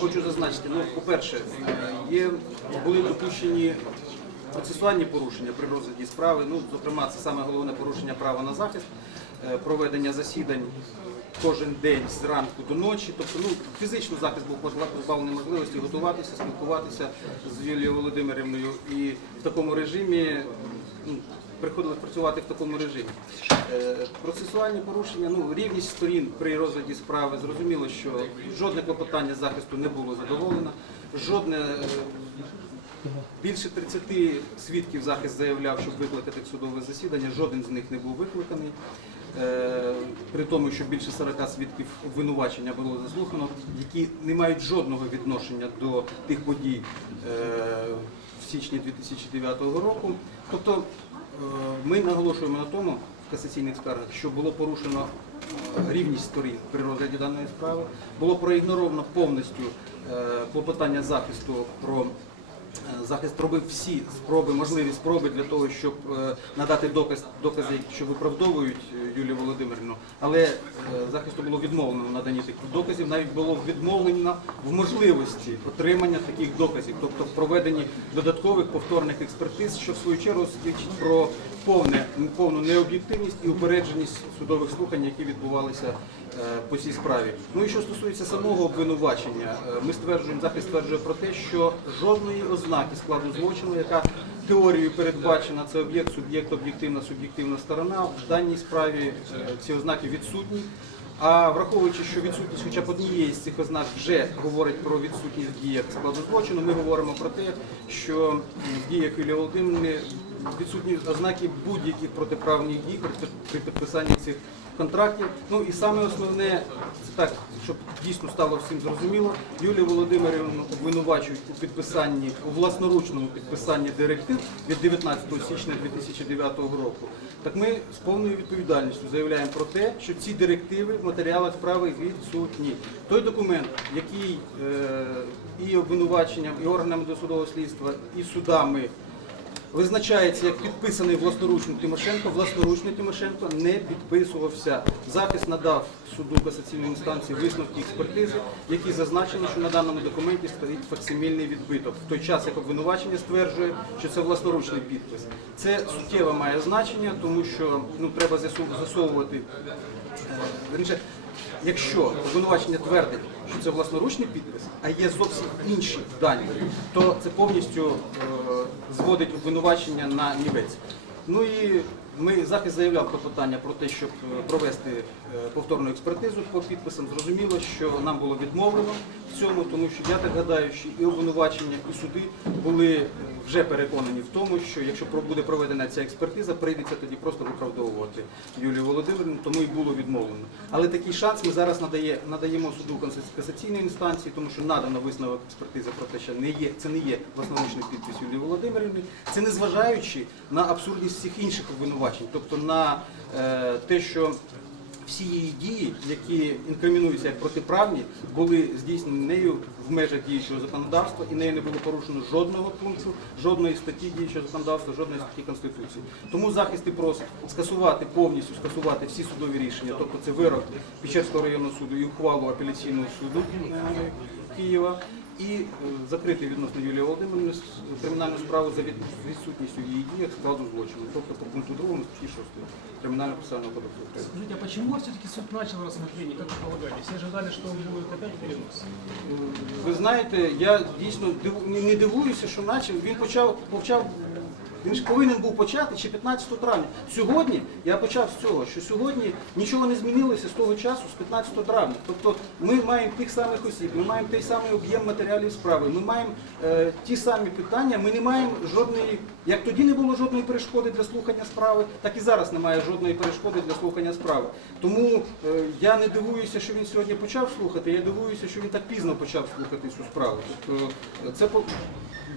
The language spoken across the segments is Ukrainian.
Хочу зазначити, ну, по-перше, е, є, були допущені процесуальні порушення при розгляді справи. Ну, зокрема, це саме головне порушення права на захист, е, проведення засідань кожен день зранку до ночі. Тобто, ну, фізично захист був позбавлений можливості готуватися, спілкуватися з Юлією Володимирівною і в такому режимі. Приходили працювати в такому режимі. Е, Процесуальні порушення, ну рівність сторін при розгляді справи зрозуміло, що жодне клопотання захисту не було задоволено, жодне е, більше 30 свідків захист заявляв, щоб викликати судове засідання. Жоден з них не був викликаний. Е, При тому, що більше 40 свідків обвинувачення було заслухано, які не мають жодного відношення до тих подій в січні 2009 року. Тобто ми наголошуємо на тому в касаційних скаргах, що було порушено е, рівність сторін при розгляді даної справи, було проігноровано повністю е, клопотання захисту про Е, Захист робив всі спроби, можливі спроби для того, щоб е, надати доказ, докази, що виправдовують е, Юлію Володимирівну. Але е, захисту було відмовлено в наданні таких доказів. Навіть було відмовлено в можливості отримання таких доказів, тобто в проведенні додаткових повторних експертиз, що в свою чергу свідчить про повне, повну необ'єктивність і упередженість судових слухань, які відбувалися е, по цій справі. Ну і що стосується самого обвинувачення, е, ми стверджуємо, захист стверджує про те, що жодної ознаки складу злочину, яка теорією передбачена, це об'єкт, суб'єкт, об'єктивна, суб'єктивна сторона. В даній справі е, ці ознаки відсутні. А враховуючи, що відсутність хоча б однієї з цих ознак вже говорить про відсутність діях складу злочину, ми говоримо про те, що в діях Юлії Володимирівни відсутні ознаки будь-яких протиправних дій при підписанні цих контрактів. Ну і саме основне, так, щоб дійсно стало всім зрозуміло, Юлію Володимирівну обвинувачують у підписанні, у власноручному підписанні директив від 19 січня 2009 року. Так ми з повною відповідальністю заявляємо про те, що ці директиви в матеріалах справи відсутні. Той документ, який е, і обвинуваченням, і органами досудового слідства, і судами визначається як підписаний власноручно Тимошенко, власноручно Тимошенко не підписувався. Захист надав суду касаційної інстанції висновки експертизи, які зазначили, що на даному документі стоїть факсимільний відбиток. В той час, як обвинувачення стверджує, що це власноручний підпис. Це суттєво має значення, тому що ну, треба з'ясовувати. Якщо обвинувачення твердить, що це власноручний підпис, а є зовсім інші дані, то це повністю е, зводить обвинувачення на нівець. Ну і ми захист заявляв про питання про те, щоб е, провести е, повторну експертизу по підписам. Зрозуміло, що нам було відмовлено в цьому, тому що я так гадаю, що і обвинувачення, і суди були е, вже переконані в тому, що якщо буде проведена ця експертиза, прийдеться тоді просто виправдовувати Юлію Володимирівну, тому і було відмовлено. Але такий шанс ми зараз надає, надаємо суду касаційної інстанції, тому що надано висновок експертизи про те, що не є, це не є власноручний підпис Юлії Володимирівни. Це не зважаючи на абсурдність всіх інших обвинувачень, тобто на е, те, що всі її дії, які інкримінуються як протиправні, були здійснені нею в межах діючого законодавства, і нею не було порушено жодного пункту, жодної статті діючого законодавства, жодної статті Конституції. Тому захист і просить скасувати повністю скасувати всі судові рішення, тобто це вирок Печерського районного суду і ухвалу апеляційного суду е, Києва. І е, закрити відносно Юлії Володимирівни кримінальну справу за відсутністю її діях складу злочину, тобто по пункту 2 статті 6 Кримінального процесуального кодексу України. Скажите, а почему все-таки суд начал рассмотрение, как вы полагаете? Все ожидали, что он будет опять перенос? Ви знаєте, я дійсно не не дивуюся, що наче він почав почав. Він ж повинен був почати ще 15 травня. Сьогодні я почав з цього, що сьогодні нічого не змінилося з того часу, з 15 травня. Тобто ми маємо тих самих осіб, ми маємо той самий об'єм матеріалів справи, ми маємо е, ті самі питання, ми не маємо жодної, як тоді не було жодної перешкоди для слухання справи, так і зараз немає жодної перешкоди для слухання справи. Тому е, я не дивуюся, що він сьогодні почав слухати, я дивуюся, що він так пізно почав слухати цю справу. Тобто е, це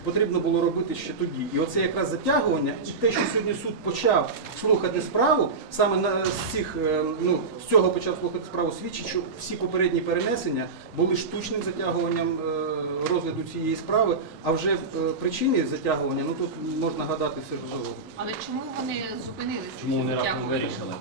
потрібно було робити ще тоді. І оце якраз затягування затягування і те, що сьогодні суд почав слухати справу, саме на з цих е, ну з цього почав слухати справу, свідчить, що всі попередні перенесення були штучним затягуванням е, розгляду цієї справи. А вже е, причини затягування, ну тут можна гадати все ж. Але чому вони зупинилися? Чому вони раптом вирішили?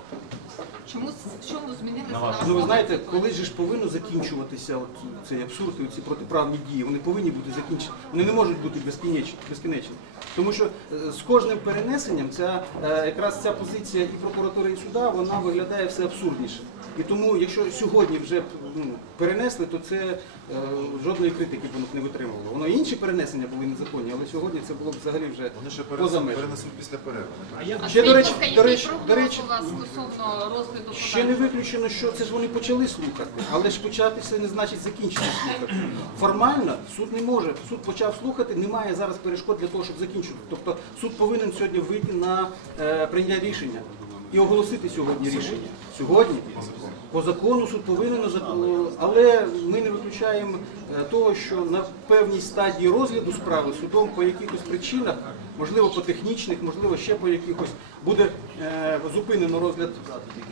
Чому чому змінилися Ну ви знаєте, коли ж повинно закінчуватися от цей абсурд і ці протиправні дії, вони повинні бути закінчені. Вони не можуть бути безкінечні. безкінечні. Тому що з кожним перенесенням ця е, якраз ця позиція і прокуратури, і суда вона виглядає все абсурдніше. І тому, якщо сьогодні вже ну, перенесли, то це е, жодної критики воно б не витримувало. Воно інші перенесення були незаконні, але сьогодні це було б взагалі вже Вони ще поза межами. перенесуть після перерви. А я А Ще, до речі, до речі, до речі, стосовно розгляду Ще не виключено, що це ж вони почали слухати, але ж початися не значить закінчити слухати. Формально суд не може. Суд почав слухати, немає зараз перешкод для того, щоб закінчити. Тобто суд повинен сьогодні вийти на е, прийняття рішення і оголосити сьогодні рішення. Сьогодні по закону суд повинен, але ми не виключаємо е, того, що на певній стадії розгляду справи судом по якихось причинах, можливо по технічних, можливо ще по якихось, буде е, зупинено розгляд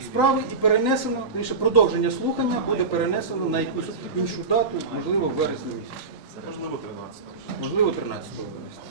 справи і перенесено, більше продовження слухання буде перенесено на якусь іншу дату, можливо в вересні місяці, Можливо, 13. можливо 13 вересня.